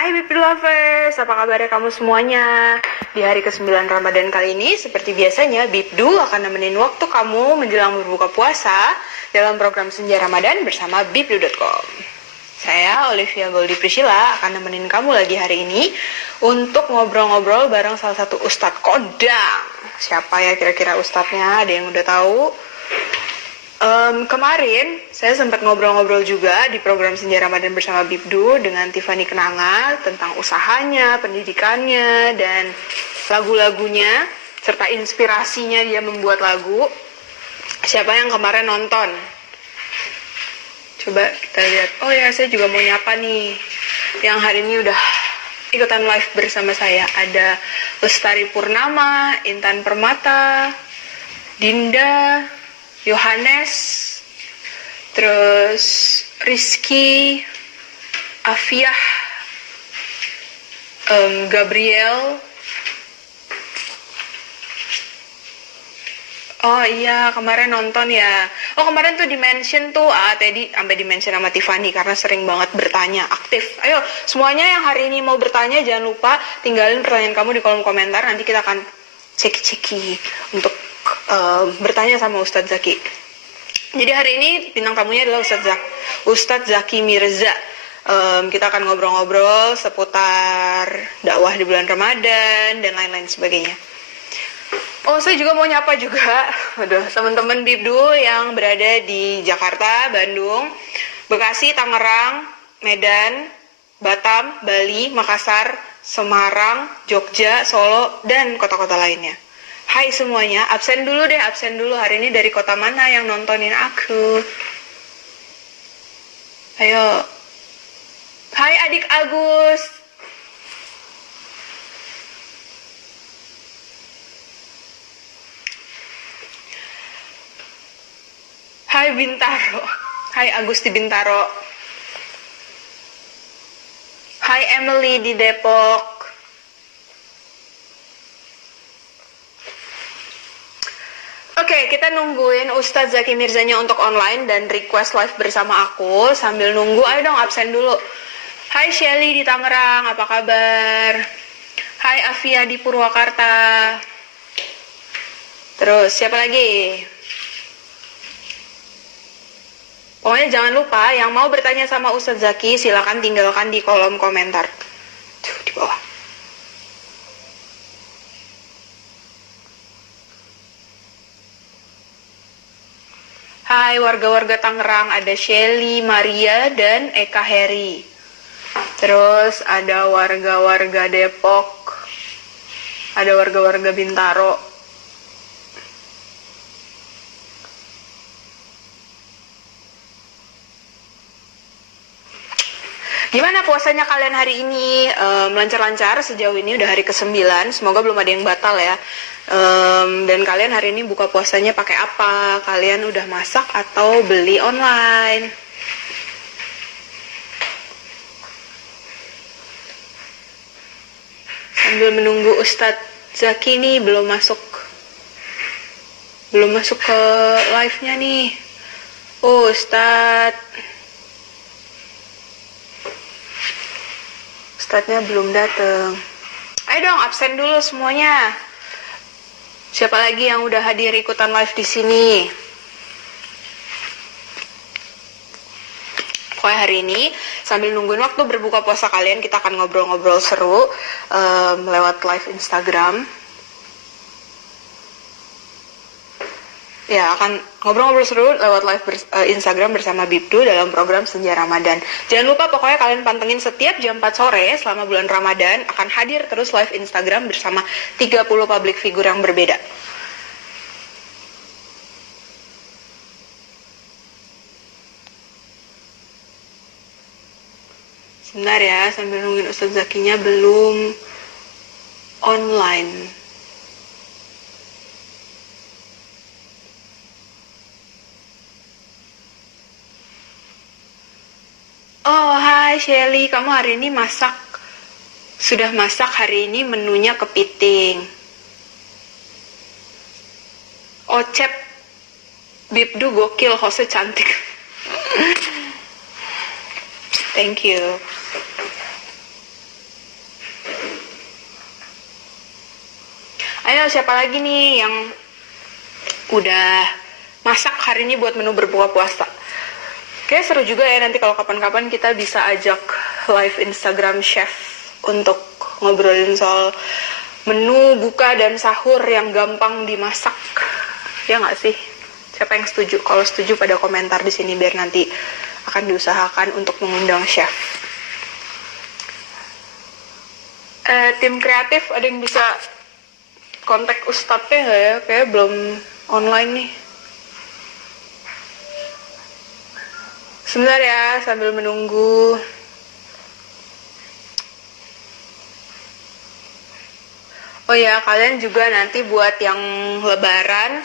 Hai Bibdu Lovers, apa kabarnya kamu semuanya? Di hari ke-9 Ramadan kali ini, seperti biasanya, Bibdu akan nemenin waktu kamu menjelang berbuka puasa dalam program Senja Ramadan bersama bibdu.com. Saya, Olivia Goldi Priscilla, akan nemenin kamu lagi hari ini untuk ngobrol-ngobrol bareng salah satu Ustadz Kodang. Siapa ya kira-kira Ustadznya? Ada yang udah tahu? Kemarin saya sempat ngobrol-ngobrol juga di program Senja Ramadan bersama Bibdu dengan Tiffany Kenanga tentang usahanya, pendidikannya, dan lagu-lagunya, serta inspirasinya dia membuat lagu. Siapa yang kemarin nonton? Coba kita lihat. Oh ya, saya juga mau nyapa nih. Yang hari ini udah ikutan live bersama saya. Ada Lestari Purnama, Intan Permata, Dinda, Yohanes, terus Rizky, Afiah, Gabriel. Oh iya, kemarin nonton ya. Oh kemarin tuh di-mention tuh, tadi sampai di-mention sama Tiffany karena sering banget bertanya, aktif. Ayo, semuanya yang hari ini mau bertanya jangan lupa tinggalin pertanyaan kamu di kolom komentar. Nanti kita akan ceki-ceki untuk bertanya sama Ustadz Zaki. Jadi hari ini bintang tamunya adalah Ustadz Zaki Mirza. Kita akan ngobrol-ngobrol seputar dakwah di bulan Ramadan dan lain-lain sebagainya. Oh, saya juga mau nyapa juga, teman-teman Bibdu yang berada di Jakarta, Bandung, Bekasi, Tangerang, Medan, Batam, Bali, Makassar, Semarang, Jogja, Solo, dan kota-kota lainnya. Hai semuanya, absen dulu. Hari ini dari kota mana yang nontonin aku? Ayo. Hai adik Agus. Hai Bintaro. Hai Agus di Bintaro. Hai Emily di Depok. Oke, kita nungguin Ustadz Zaki Mirzanya untuk online dan request live bersama aku. Sambil nunggu, ayo dong absen dulu. Hai Shelly di Tangerang, apa kabar? Hai Afia di Purwakarta. Terus, siapa lagi? Pokoknya jangan lupa, yang mau bertanya sama Ustadz Zaki, silakan tinggalkan di kolom komentar. Tuh, di bawah. Hai warga-warga Tangerang, ada Shelly, Maria, dan Eka Heri. Terus ada warga-warga Depok, ada warga-warga Bintaro. Gimana puasanya kalian hari ini? Lancar-lancar sejauh ini, udah hari ke-9, semoga belum ada yang batal ya. Dan kalian hari ini buka puasanya pakai apa? Kalian udah masak atau beli online? Sambil menunggu Ustadz Zaki nih belum masuk ke live-nya nih. Oh Ustadznya belum datang. Ayo dong absen dulu semuanya. Siapa lagi yang udah hadir ikutan live di sini? Pokoknya hari ini sambil nungguin waktu berbuka puasa kalian, kita akan ngobrol-ngobrol seru lewat live Instagram. Ya, akan ngobrol-ngobrol seru lewat live Instagram bersama Bibdu dalam program Senja Ramadan. Jangan lupa pokoknya kalian pantengin setiap jam 4 sore selama bulan Ramadan akan hadir terus live Instagram bersama 30 public figure yang berbeda. Sebentar ya, sambil nungguin Ustadz Zakinya belum online. Oh, hai Shelly, kamu hari ini sudah masak hari ini menunya kepiting. Ocep Bibdu gokil, hostnya cantik. Thank you. Ayo siapa lagi nih yang udah masak hari ini buat menu berbuka puasa? Kayaknya seru juga ya nanti kalau kapan-kapan kita bisa ajak live Instagram chef untuk ngobrolin soal menu buka dan sahur yang gampang dimasak. Ya nggak sih? Siapa yang setuju? Kalau setuju pada komentar di sini biar nanti akan diusahakan untuk mengundang chef. Tim kreatif ada yang bisa kontak Ustadznya nggak ya? Kayaknya belum online nih. Sebentar ya, sambil menunggu. Oh ya, kalian juga nanti buat yang lebaran,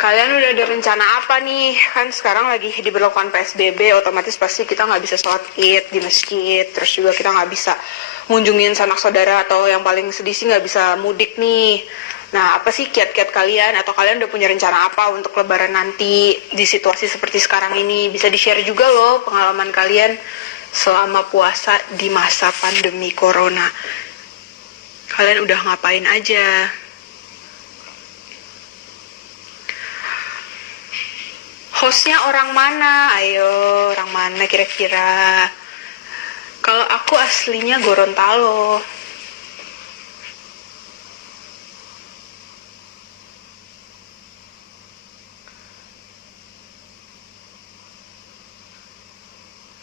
kalian udah ada rencana apa nih? Kan sekarang lagi diberlakukan PSBB, otomatis pasti kita nggak bisa sholat id di masjid, terus juga kita nggak bisa ngunjungin sanak saudara, atau yang paling sedih sih nggak bisa mudik nih. Nah, apa sih kiat-kiat kalian, atau kalian udah punya rencana apa untuk lebaran nanti di situasi seperti sekarang ini? Bisa di-share juga loh pengalaman kalian selama puasa di masa pandemi corona. Kalian udah ngapain aja? Hostnya orang mana? Ayo, orang mana kira-kira? Kalau aku aslinya Gorontalo.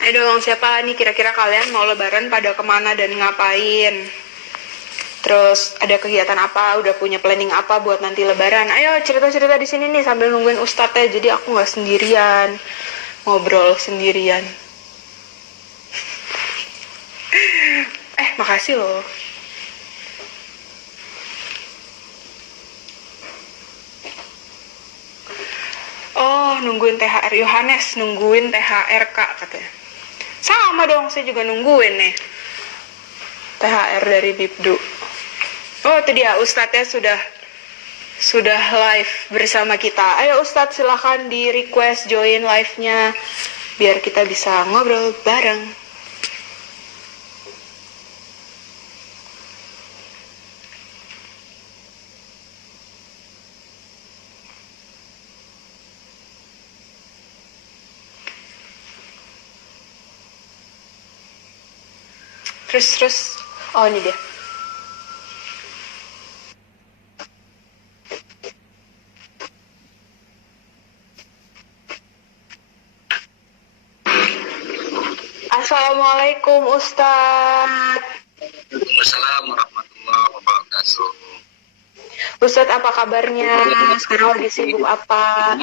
Ayo dong, siapa nih kira-kira kalian mau lebaran pada kemana dan ngapain? Terus ada kegiatan apa? Udah punya planning apa buat nanti lebaran? Ayo cerita-cerita di sini nih sambil nungguin Ustadznya. Jadi aku nggak sendirian, ngobrol sendirian. Makasih loh. Oh, nungguin THR Yohanes, nungguin THR Kak katanya. Sama dong, saya juga nungguin nih. THR dari Bibdu. Oh, itu dia Ustadznya sudah live bersama kita. Ayo Ustadz silahkan di request join live-nya biar kita bisa ngobrol bareng. Terus, oh ini dia. Assalamualaikum Ustadz. Waalaikumsalam warahmatullahi wabarakatuh. Ustadz apa kabarnya? Sekarang lagi sibuk apa?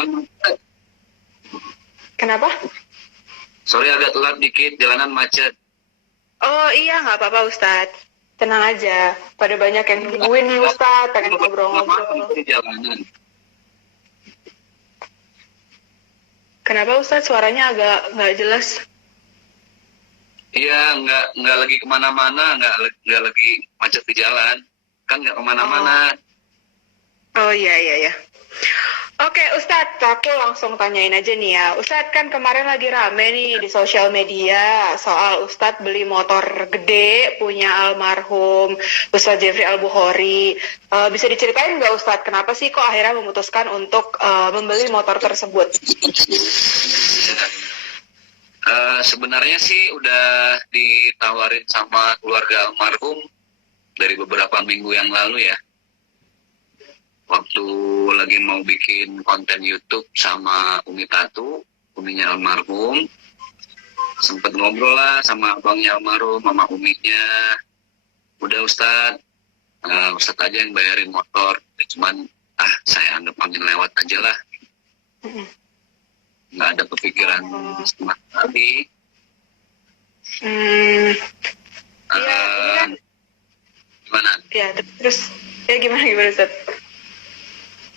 Kenapa? Sorry agak telat dikit, jalanan macet. Oh iya, nggak apa-apa Ustadz. Tenang aja. Pada banyak yang nungguin nih Ustadz, pengen ngobrol-ngobrol. Di jalanan. Kenapa Ustadz suaranya agak nggak jelas? Iya, nggak lagi kemana-mana, nggak lagi macet di jalan. Kan nggak kemana-mana. Oh iya. Oke Ustadz, aku langsung tanyain aja nih ya. Ustadz kan kemarin lagi rame nih di sosial media soal Ustadz beli motor gede punya almarhum Ustadz Jeffrey Al-Bukhari. Bisa diceritain nggak Ustadz, kenapa sih kok akhirnya memutuskan untuk membeli motor tersebut? Sebenarnya sih udah ditawarin sama keluarga almarhum dari beberapa minggu yang lalu ya. Waktu lagi mau bikin konten YouTube sama Umi Tatu, uminya almarhum, sempet ngobrol lah sama abangnya almarhum, sama uminya. Udah Ustadz aja yang bayarin motor, cuman saya anggap angin lewat aja lah. Nggak ada kepikiran sama sekali. Gimana? Ya terus ya gimana Ustadz?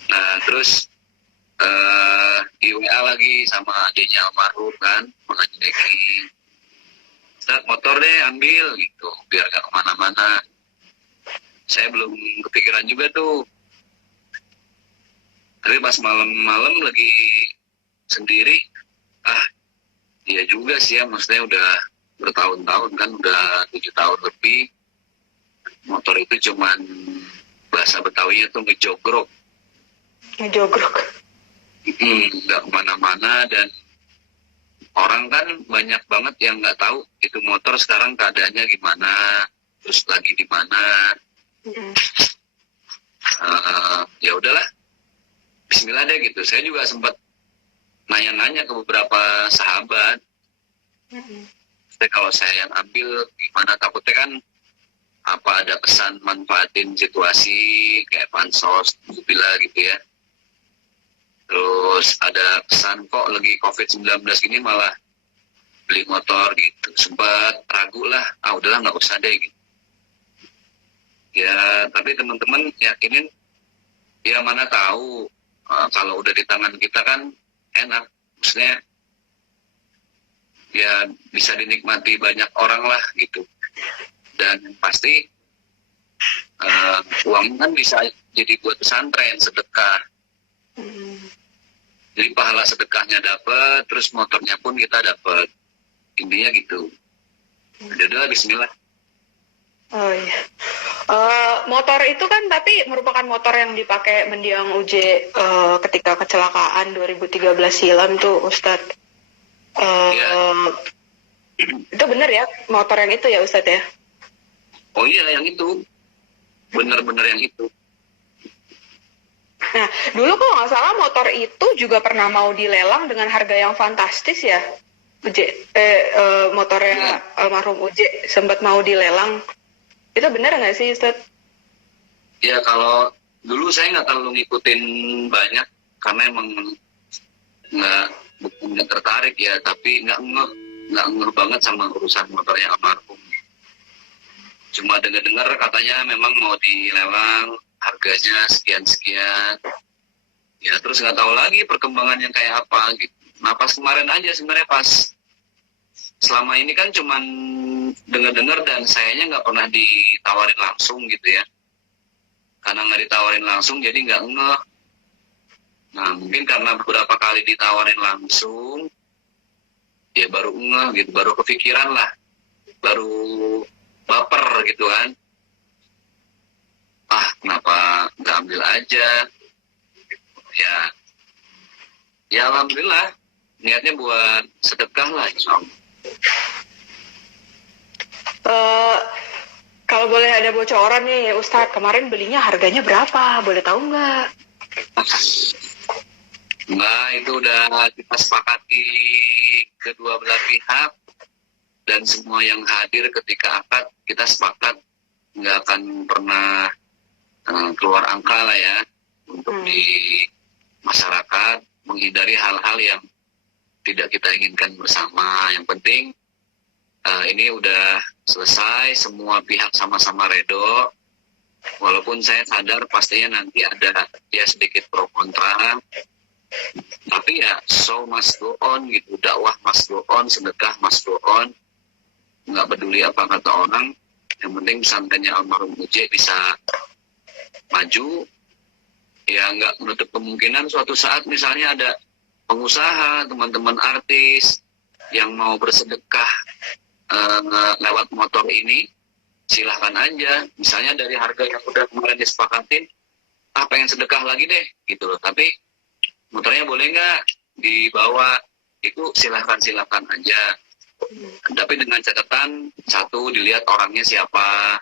Nah terus di WA lagi sama adiknya almarhum kan, mengajakin Ustadz motor deh ambil gitu biar gak kemana-mana. Saya belum kepikiran juga tuh, tapi pas malam-malam lagi sendiri, iya juga sih ya, maksudnya udah bertahun-tahun kan, udah 7 tahun lebih motor itu cuman bahasa Betawinya tuh ngejogrok. Ngejogrok. Nggak kemana-mana, dan orang kan banyak banget yang nggak tahu itu motor sekarang keadaannya gimana, terus lagi di mana. Mm-mm. Ya udahlah, Bismillah deh gitu. Saya juga sempat nanya-nanya ke beberapa sahabat, Mm-mm. kalau saya yang ambil gimana, takutnya kan apa ada pesan manfaatin situasi kayak pansos, bila gitu ya. Terus ada pesan kok lagi COVID-19 ini malah beli motor gitu. Sempat ragu lah, udahlah nggak usah deh gitu. Ya, tapi teman-teman yakinin, ya mana tahu kalau udah di tangan kita kan enak. Maksudnya ya bisa dinikmati banyak orang lah gitu. Dan pasti uang kan bisa jadi buat pesantren, sedekah. Mm-mm. Jadi pahala sedekahnya dapat, terus motornya pun kita dapat. Intinya gitu. Udah Bismillah. Oh iya. Motor itu kan tapi merupakan motor yang dipakai mendiang UJ ketika kecelakaan 2013 silam tuh, Ustadz. Iya. Itu benar ya, motor yang itu ya, Ustadz ya? Oh iya, yang itu. Bener-bener yang itu. Nah, dulu kalau nggak salah motor itu juga pernah mau dilelang dengan harga yang fantastis ya. Motornya almarhum UJ sempat mau dilelang. Itu benar nggak sih, Ustadz? Ya kalau dulu saya nggak terlalu ngikutin banyak, karena emang bukannya tertarik ya, tapi nggak ngeh banget sama urusan motornya almarhum. Cuma dengar katanya memang mau dilelang, harganya sekian-sekian. Ya terus nggak tahu lagi perkembangannya kayak apa gitu. Nah pas kemarin aja sebenarnya, pas selama ini kan cuman dengar-dengar dan sayanya nggak pernah ditawarin langsung gitu ya. Karena nggak ditawarin langsung jadi nggak ngeh. Nah mungkin karena beberapa kali ditawarin langsung, ya baru ngeh gitu, baru kepikiran lah, baru baper gitu kan. Kenapa nggak ambil aja? Ya alhamdulillah, niatnya buat sedekah lah, insya Allah. Kalau boleh ada bocoran nih, Ustadz, kemarin belinya harganya berapa? Boleh tahu nggak? Nah, itu udah kita sepakati kedua belah pihak, dan semua yang hadir ketika akad, kita sepakat nggak akan pernah keluar angka lah ya, untuk di masyarakat, menghindari hal-hal yang tidak kita inginkan bersama. Yang penting ini udah selesai, semua pihak sama-sama redo. Walaupun saya sadar pastinya nanti ada ya sedikit pro kontra, tapi ya show must go on gitu, dakwah must go on, sedekah must go on. Nggak peduli apa kata orang, yang penting pesantrennya almarhum UJ bisa maju. Ya nggak menutup kemungkinan suatu saat misalnya ada pengusaha, teman-teman artis yang mau bersedekah lewat motor ini, silahkan aja. Misalnya dari harga yang udah kemarin disepakatin, pengen sedekah lagi deh gitu loh, tapi motornya boleh nggak dibawa, itu silahkan aja. Tapi dengan catatan, satu, dilihat orangnya siapa,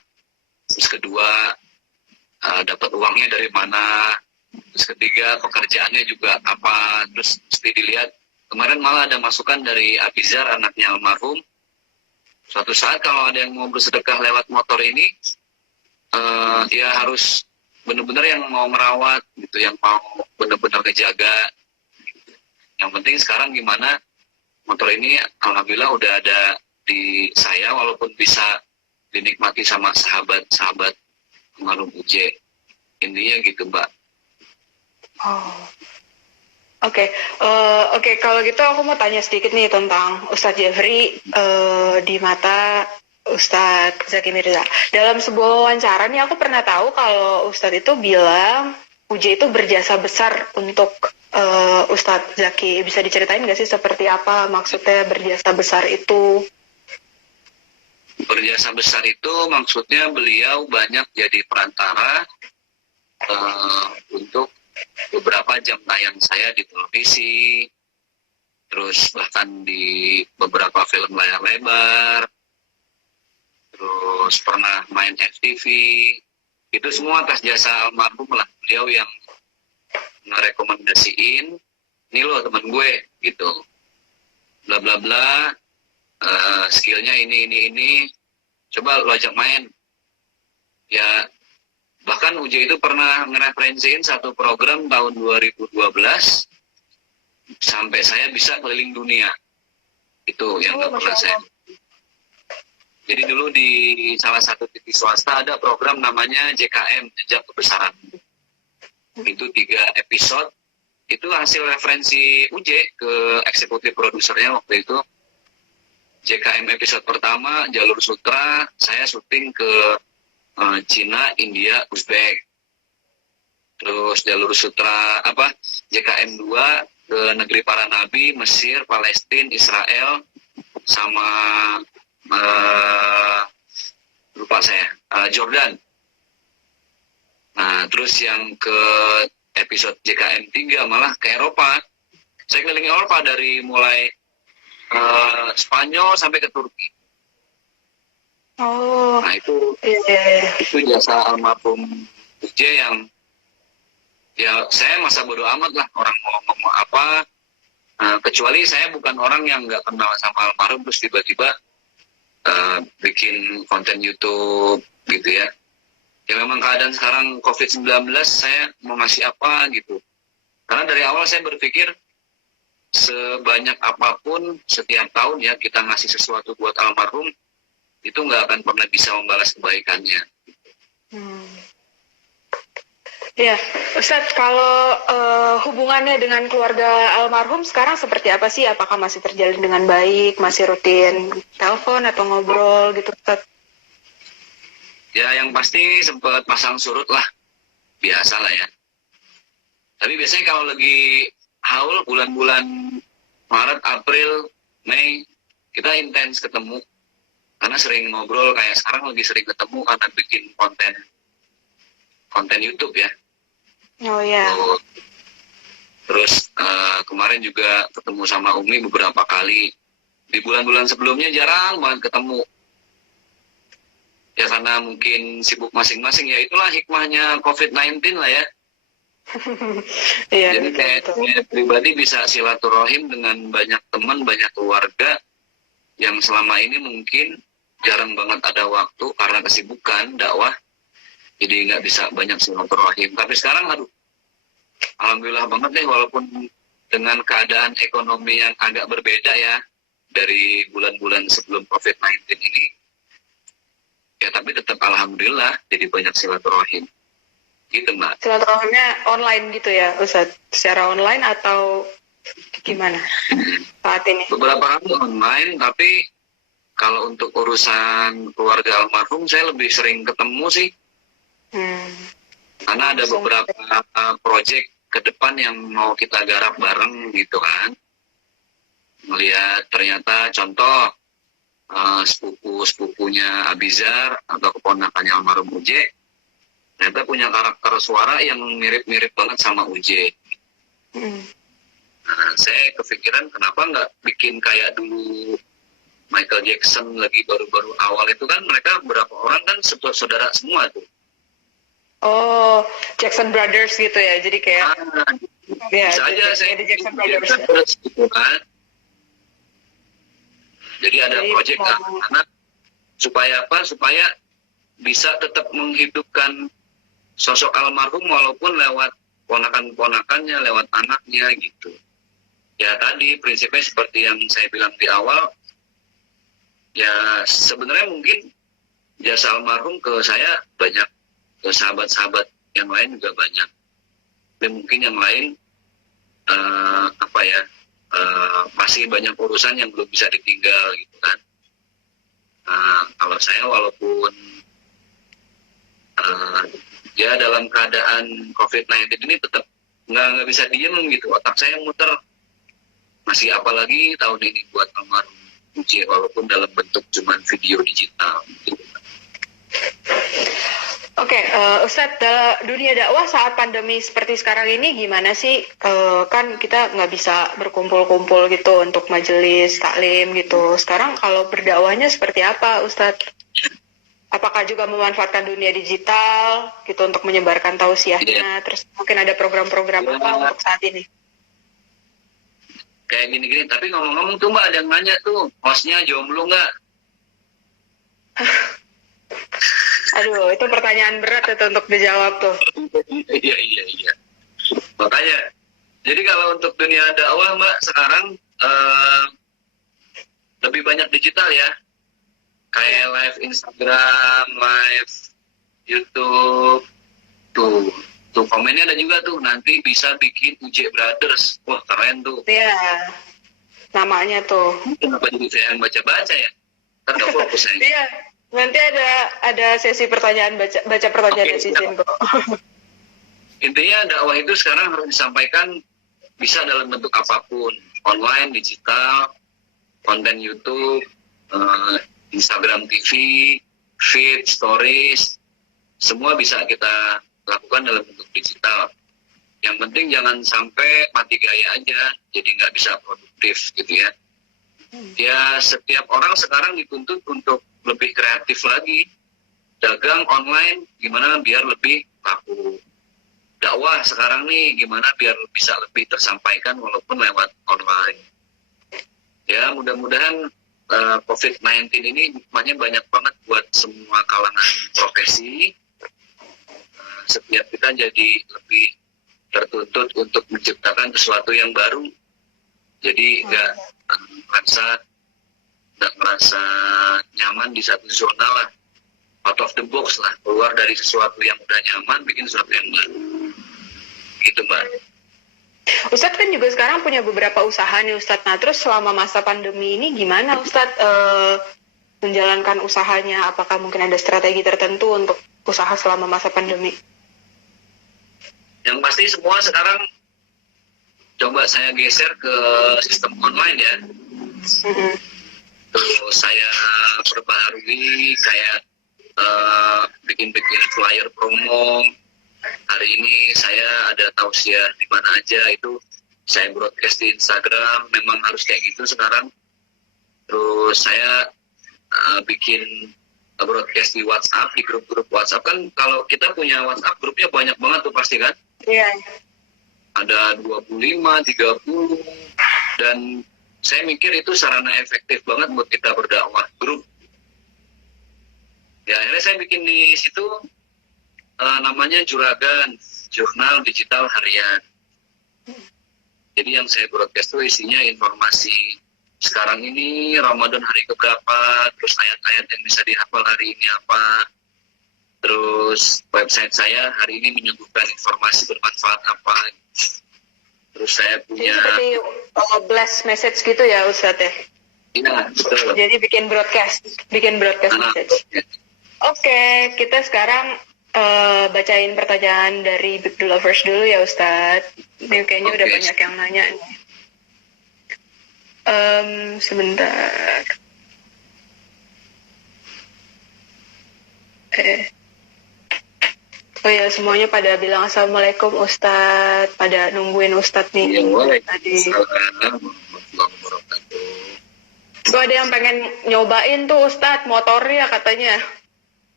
terus kedua, dapat uangnya dari mana, terus ketiga, pekerjaannya juga apa. Terus mesti dilihat, kemarin malah ada masukan dari Abizar, anaknya almarhum, suatu saat kalau ada yang mau bersedekah lewat motor ini, ya harus benar-benar yang mau merawat gitu, yang mau benar-benar ngejaga. Yang penting sekarang gimana motor ini alhamdulillah udah ada di saya, walaupun bisa dinikmati sama sahabat-sahabat almarhum UJ. Intinya gitu, Mbak. Oke, kalau gitu aku mau tanya sedikit nih tentang Ustadz Jeffrey di mata Ustadz Zaki Mirza. Dalam sebuah wawancara nih aku pernah tahu kalau Ustadz itu bilang UJ itu berjasa besar untuk Ustadz Zaki. Bisa diceritain nggak sih seperti apa maksudnya berjasa besar itu? Berjasa besar itu maksudnya beliau banyak jadi perantara untuk beberapa jam tayang saya di televisi, terus bahkan di beberapa film layar lebar, terus pernah main FTV. Itu semua atas jasa almarhum lah, beliau yang ngerekomendasiin, ini lo teman gue gitu, bla bla bla, skillnya ini, coba lo ajak main. Ya bahkan UJ itu pernah ngereferensiin satu program tahun 2012 sampai saya bisa keliling dunia. Itu yang nggak pernah saya. Jadi dulu di salah satu TV swasta ada program namanya JKM, Jejak Kebesaran. Itu 3 episode. Itu hasil referensi UJ ke eksekutif produsernya waktu itu. JKM episode pertama, Jalur Sutra, saya syuting ke Cina, India, Uzbek. Terus Jalur Sutra JKM 2 ke Negeri Para Nabi, Mesir, Palestina, Israel, sama lupa saya, Jordan. Nah, terus yang ke episode JKM 3 malah ke Eropa. Saya keliling Eropa dari mulai Spanyol sampai ke Turki. Oh. Nah, itu jasa almarhum UJ yang ya saya masa bodo amat lah orang mau ngomong apa. Kecuali saya bukan orang yang nggak kenal sama almarhum terus tiba-tiba bikin konten YouTube gitu ya. Ya memang keadaan sekarang COVID-19 saya mau ngasih apa gitu. Karena dari awal saya berpikir sebanyak apapun setiap tahun ya kita ngasih sesuatu buat almarhum itu nggak akan pernah bisa membalas kebaikannya. Ya, Ustadz, kalau hubungannya dengan keluarga almarhum sekarang seperti apa sih? Apakah masih terjalin dengan baik? Masih rutin telepon atau ngobrol gitu, Ustadz? Ya, yang pasti sempat pasang surut lah. Biasa lah ya. Tapi biasanya kalau lagi haul bulan-bulan Maret, April, Mei, kita intens ketemu. Karena sering ngobrol, kayak sekarang lagi sering ketemu karena bikin konten YouTube ya. Oh ya. Terus kemarin juga ketemu sama Umi beberapa kali. Di bulan-bulan sebelumnya jarang banget ketemu. Ya karena mungkin sibuk masing-masing ya, itulah hikmahnya COVID-19 lah ya. Iya. Jadi kayak pribadi bisa silaturahim dengan banyak teman, banyak keluarga yang selama ini mungkin jarang banget ada waktu karena kesibukan dakwah. Jadi nggak bisa banyak silaturahim. Tapi sekarang alhamdulillah banget deh, walaupun dengan keadaan ekonomi yang agak berbeda ya dari bulan-bulan sebelum COVID-19 ini, ya tapi tetap alhamdulillah jadi banyak silaturahim. Gitu Mbak. Silaturahimnya online gitu ya Ustadz? Secara online atau gimana saat ini? Beberapa kali online, tapi kalau untuk urusan keluarga almarhum saya lebih sering ketemu sih. Karena ada beberapa proyek ke depan yang mau kita garap bareng gitu kan. Melihat ternyata contoh sepupunya Abizar atau keponakannya almarhum UJ ternyata punya karakter suara yang mirip-mirip banget sama UJ. Nah, saya kepikiran kenapa nggak bikin kayak dulu Michael Jackson lagi baru-baru awal itu kan mereka beberapa orang kan saudara semua tuh. Oh, Jackson Brothers gitu ya, jadi kayak bisa aja saya di Jackson Brothers gitu kan. Jadi ada proyek anak supaya apa? Supaya bisa tetap menghidupkan sosok almarhum walaupun lewat ponakan-ponakannya, lewat anaknya gitu. Ya tadi prinsipnya seperti yang saya bilang di awal. Ya sebenarnya mungkin jasa almarhum ke saya banyak, ke sahabat-sahabat yang lain juga banyak. Dan mungkin yang lain masih banyak urusan yang belum bisa ditinggal gitu kan. Kalau saya walaupun ya dalam keadaan COVID-19 ini tetap nggak bisa diem gitu, otak saya muter masih apalagi tahun ini buat almarhum UJ walaupun dalam bentuk cuman video digital gitu. Oke, Ustadz, dunia dakwah saat pandemi seperti sekarang ini gimana sih? Kan kita nggak bisa berkumpul-kumpul gitu untuk majelis, taklim gitu. Sekarang kalau berdakwahnya seperti apa, Ustadz? Apakah juga memanfaatkan dunia digital gitu untuk menyebarkan tausiahnya? Terus mungkin ada program-program apa untuk saat ini? Kayak gini-gini, tapi ngomong-ngomong tuh Mbak, ada yang nanya tuh, hostnya jomblo nggak? Aduh, itu pertanyaan berat itu untuk dijawab tuh. Iya. Makanya, jadi kalau untuk dunia dakwah Mbak, sekarang lebih banyak digital ya. Kayak live Instagram, live YouTube, tuh komennya ada juga tuh, nanti bisa bikin UJ Brothers. Wah, keren tuh. Iya, namanya tuh. Kenapa jadi saya yang baca-baca ya? Ntar nggak fokus saya. Iya, nanti ada sesi pertanyaan, baca pertanyaan netizen kok. Intinya dakwah itu sekarang harus disampaikan bisa dalam bentuk apapun, online, digital, konten YouTube, Instagram TV, feed, stories, semua bisa kita lakukan dalam bentuk digital. Yang penting jangan sampai mati gaya aja, jadi nggak bisa produktif gitu ya. Ya setiap orang sekarang dituntut untuk lebih kreatif lagi. Dagang online gimana biar lebih laku. Dakwah sekarang nih gimana biar bisa lebih tersampaikan walaupun lewat online. Ya mudah-mudahan COVID-19 ini hikmahnya banyak banget buat semua kalangan profesi. Setiap kita jadi lebih tertuntut untuk menciptakan sesuatu yang baru. Jadi nggak merasa nyaman di satu zona lah, out of the box lah, keluar dari sesuatu yang udah nyaman, bikin sesuatu yang baru. Gitu Mbak. Ustadz kan juga sekarang punya beberapa usaha nih Ustadz. Nah terus selama masa pandemi ini gimana Ustadz menjalankan usahanya? Apakah mungkin ada strategi tertentu untuk usaha selama masa pandemi? Yang pasti semua sekarang coba saya geser ke sistem online ya. Terus saya perbaharui kayak bikin flyer promo. Hari ini saya ada tausiah di mana aja, itu saya broadcast di Instagram. Memang harus kayak gitu sekarang. Terus saya bikin broadcast di WhatsApp, di grup-grup WhatsApp. Kan kalau kita punya WhatsApp grupnya banyak banget tuh pasti kan? Iya. Ada 25, 30, dan saya mikir itu sarana efektif banget buat kita berdakwah, grup. Ya akhirnya saya bikin di situ namanya Juragan, Jurnal Digital Harian. Jadi yang saya broadcast itu isinya informasi sekarang ini Ramadan hari keberapa, terus ayat-ayat yang bisa dihafal hari ini apa. Terus website saya hari ini menyuguhkan informasi bermanfaat apa. Terus saya punya... Jadi seperti blast message gitu ya Ustadz ya? Iya, betul. Jadi bikin broadcast message. Oke, kita sekarang bacain pertanyaan dari Big Do Lovers dulu ya Ustadz. Ini kayaknya udah banyak yang nanya nih. Sebentar. Oh ya, semuanya pada bilang Assalamualaikum Ustadz, pada nungguin Ustadz nih. Tadi. Tuh ada yang pengen nyobain tuh Ustadz motornya katanya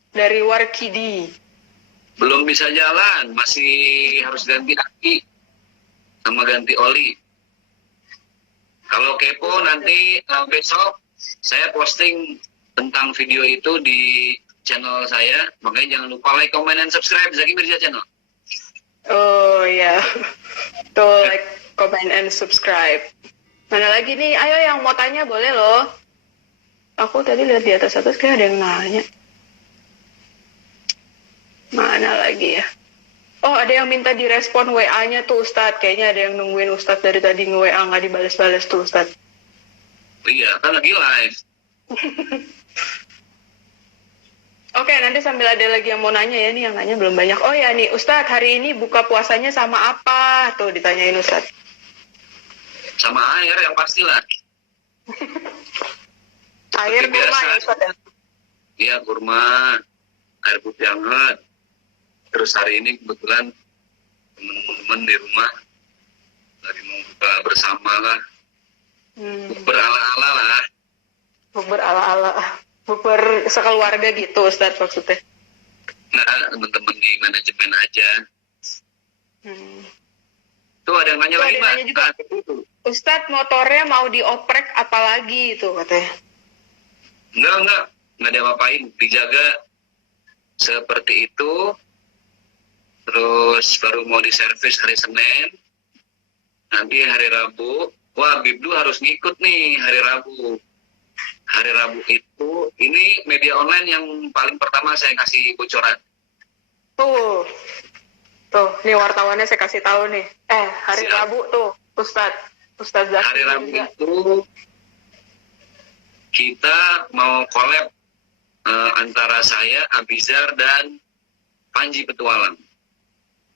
dari Warkidi. Belum bisa jalan, masih harus ganti aki sama ganti oli. Kalau kepo nanti besok saya posting tentang video itu di channel saya, makanya jangan lupa like, comment, dan subscribe Zaki Mirza Channel. Oh ya, tuh like, comment, and subscribe. Mana lagi nih? Ayo yang mau tanya boleh loh. Aku tadi lihat di atas kayak ada yang nanya. Mana lagi ya? Oh ada yang minta direspon WA-nya tuh Ustadz. Kayaknya ada yang nungguin Ustadz dari tadi nge-WA nggak dibales-bales tuh Ustadz. Oh iya, kan lagi live. Oke, nanti sambil ada lagi yang mau nanya ya, nih yang nanya belum banyak. Oh ya nih, Ustadz hari ini buka puasanya sama apa? Tuh ditanyain Ustadz. Sama air yang pastilah. Air kurma ya Ustadz ya? Iya, kurma, air putih hangat. Terus hari ini kebetulan teman-teman di rumah lagi mau buka bersama lah, berala-ala lah. Bukber ala-ala, bukber sekeluarga gitu Ustadz maksudnya. Nah, teman-teman di manajemen aja. Tuh ada yang nanya Tuh, lagi, ada yang Mbak. nanya juga. Itu. Ustadz motornya mau dioprek apalagi itu katanya. Enggak ada apa-apain, dijaga seperti itu. Terus baru mau diservis hari Senin, nanti hari Rabu, wah Bibdu harus ngikut nih hari Rabu. Hari Rabu itu, ini media online yang paling pertama saya kasih bocoran. Tuh, nih wartawannya saya kasih tahu nih. Hari Siap. Rabu tuh, Ustadz Zaki. Hari Rabu juga. itu kita mau collab antara saya, Abizar, dan Panji Petualang.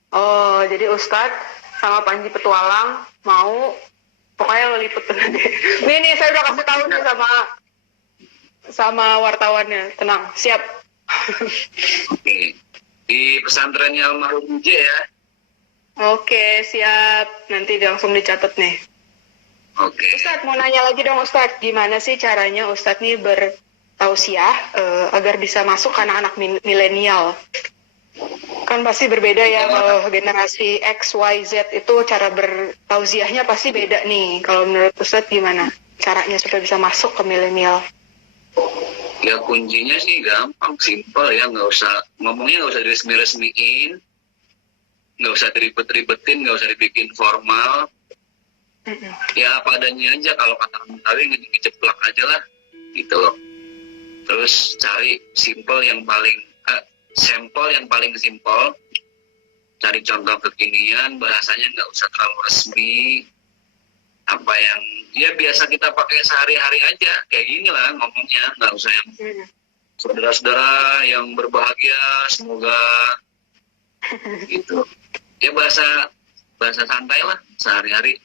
Oh, jadi Ustadz sama Panji Petualang mau, pokoknya lo liput tuh nanti. Nih, saya udah kasih tahu nih sama wartawannya. Tenang, siap. Oke. Di pesantrennya almarhum J ya. Oke, siap. Nanti langsung dicatat nih. Oke. Ustadz, mau nanya lagi dong Ustadz, gimana sih caranya Ustadz nih bertausiah agar bisa masuk ke anak-anak milenial? Kan pasti berbeda ya, kalau generasi X, Y, Z itu cara bertausiahnya pasti beda nih. Kalau menurut Ustadz gimana caranya supaya bisa masuk ke milenial? Ya kuncinya sih gampang, simpel ya, ngomongnya nggak usah diresmi-resmiin, nggak usah diribet-ribetin, nggak usah dibikin formal. Ya apa adanya aja, kalau kata Betawi ngeceplak aja lah, gitu loh. Terus cari sampel yang paling simpel, cari contoh kekinian, bahasanya nggak usah terlalu resmi, apa yang ya biasa kita pakai sehari-hari aja, kayak gini lah ngomongnya, nggak usah yang saudara-saudara yang berbahagia semoga gitu. Ya bahasa santai lah sehari-hari.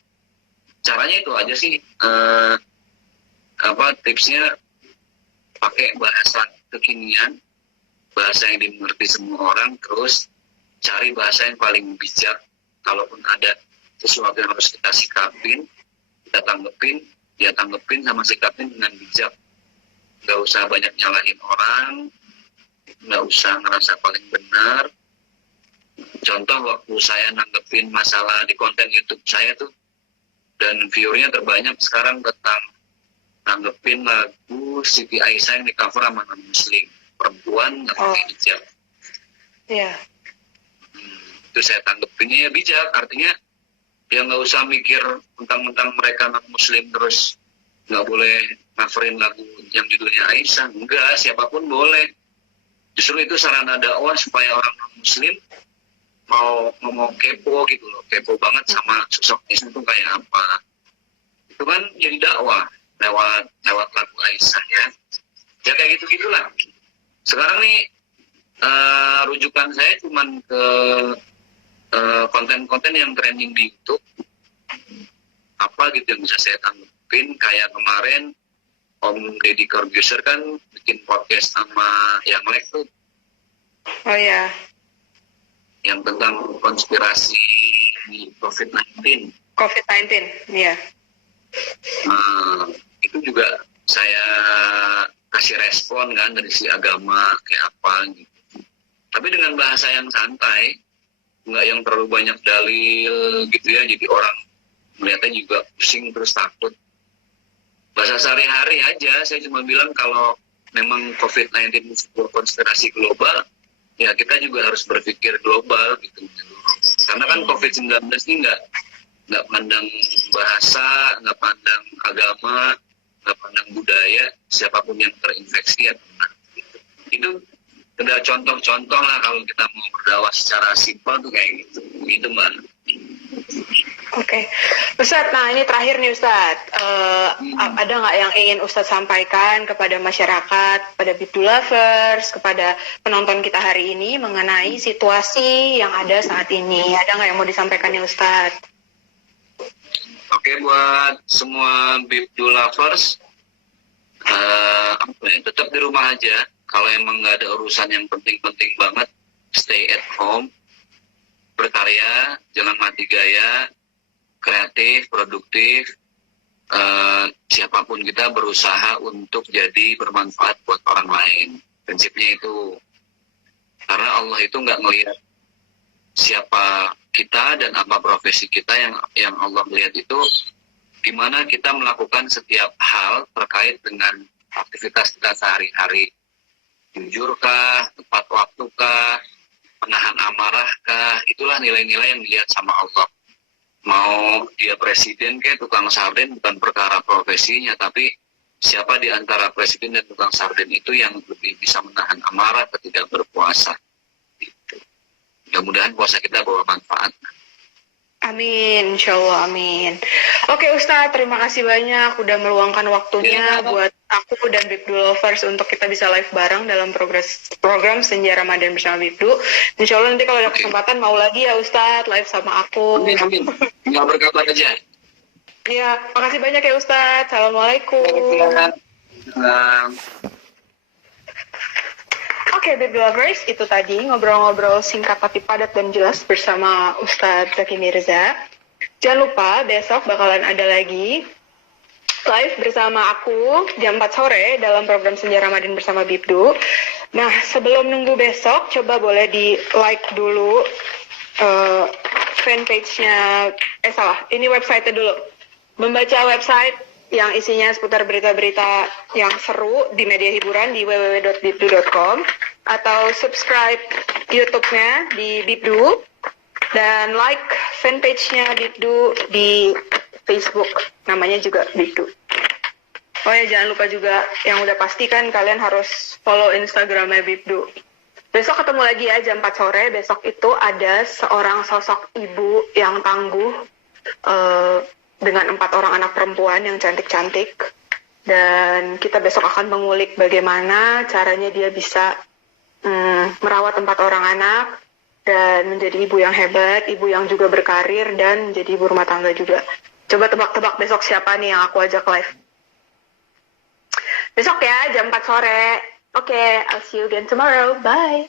Caranya itu aja sih, tipsnya pakai bahasa kekinian, bahasa yang dimengerti semua orang, terus cari bahasa yang paling bijak. Kalaupun ada sesuatu yang harus kita sikapin, kita tanggepin sama sikapin dengan bijak. Nggak usah banyak nyalahin orang, nggak usah ngerasa paling benar. Contoh waktu saya nanggepin masalah di konten YouTube saya tuh, dan viewernya terbanyak sekarang tentang nanggepin lagu Siti Aisyah yang di cover sama non-muslim, perempuan nggak pakai hijab. Iya. Itu saya tanggepinnya ya bijak, artinya ya nggak usah mikir tentang mereka non-muslim terus nggak boleh coverin lagu yang judulnya Aisyah. Enggak, siapapun boleh. Justru itu sarana dakwah supaya orang non-muslim mau kepo gitu loh, kepo banget sama sosok Aisyah itu kayak apa. Itu kan jadi dakwah lewat lagu Aisyah ya. Ya kayak gitu-gitulah. Sekarang nih rujukan saya cuman ke konten-konten yang trending di YouTube. Apa gitu yang bisa saya tanggepin, kayak kemarin Om Deddy Corbuzier kan bikin podcast sama yang Lek tuh. Oh ya. Yang tentang konspirasi COVID-19. COVID-19, iya. Itu juga saya kasih respon kan dari si agama kayak apa gitu. Tapi dengan bahasa yang santai, nggak yang terlalu banyak dalil gitu ya, jadi orang melihatnya juga pusing terus takut. Bahasa sehari-hari aja, saya cuma bilang kalau memang COVID-19 itu sebuah konspirasi global, ya kita juga harus berpikir global gitu. Karena kan COVID-19 ini nggak pandang bahasa, nggak pandang agama, nggak pandang budaya, siapapun yang terinfeksi ya benar. Gitu. Itu ada contoh-contoh lah kalau kita mau berdakwah secara simpel tuh kayak gitu. Gitu Mbak. Oke. Ustadz, nah ini terakhir nih Ustadz. Ada nggak yang ingin Ustadz sampaikan kepada masyarakat, kepada Bibdu Lovers, kepada penonton kita hari ini mengenai situasi yang ada saat ini? Ada nggak yang mau disampaikan nih Ustadz? Oke, buat semua Bibdu Lovers, tetap di rumah aja. Kalau emang nggak ada urusan yang penting-penting banget, stay at home, berkarya, jangan mati gaya, kreatif, produktif. Siapapun kita berusaha untuk jadi bermanfaat buat orang lain. Prinsipnya itu. Karena Allah itu nggak ngelihat siapa kita dan apa profesi kita, yang Allah melihat itu gimana kita melakukan setiap hal terkait dengan aktivitas kita sehari-hari. Jujurkah, tepat waktukah, menahan amarahkah, itulah nilai-nilai yang dilihat sama Allah. Mau dia presiden kayak tukang sarden, bukan perkara profesinya, tapi siapa di antara presiden dan tukang sarden itu yang lebih bisa menahan amarah ketika berpuasa. Gitu. Mudah-mudahan puasa kita bawa manfaat. Amin, insya Allah, amin. Oke Ustadz, terima kasih banyak udah meluangkan waktunya buat aku dan Bibdu Lovers untuk kita bisa live bareng dalam program Senja Ramadan bersama Bibdu. Insya Allah nanti kalau ada kesempatan mau lagi ya Ustadz live sama aku. Amin, amin. Tinggal berkabar aja. Iya, makasih banyak ya Ustadz. Assalamualaikum. Oke, Baby Lovers, itu tadi ngobrol-ngobrol singkat tapi padat dan jelas bersama Ustadz Zaki Mirza. Jangan lupa, besok bakalan ada lagi live bersama aku jam 4 sore dalam program Senja Ramadan bersama Bibdu. Nah, sebelum nunggu besok, coba boleh di-like dulu fanpage-nya, ini website-nya dulu. Membaca website yang isinya seputar berita-berita yang seru di media hiburan di www.bibdu.com, atau subscribe YouTube-nya di Bibdu, dan like fanpage-nya Bibdu di Facebook, namanya juga Bibdu. Oh ya, jangan lupa juga yang udah pastikan kalian harus follow Instagramnya Bibdu. Besok ketemu lagi ya jam 4 sore. Besok itu ada seorang sosok ibu yang tangguh dengan 4 orang anak perempuan yang cantik-cantik. Dan kita besok akan mengulik bagaimana caranya dia bisa merawat 4 orang anak dan menjadi ibu yang hebat, ibu yang juga berkarir dan menjadi ibu rumah tangga juga. Coba tebak-tebak besok siapa nih yang aku ajak live. Besok ya jam 4 sore. Oke, I'll see you again tomorrow. Bye.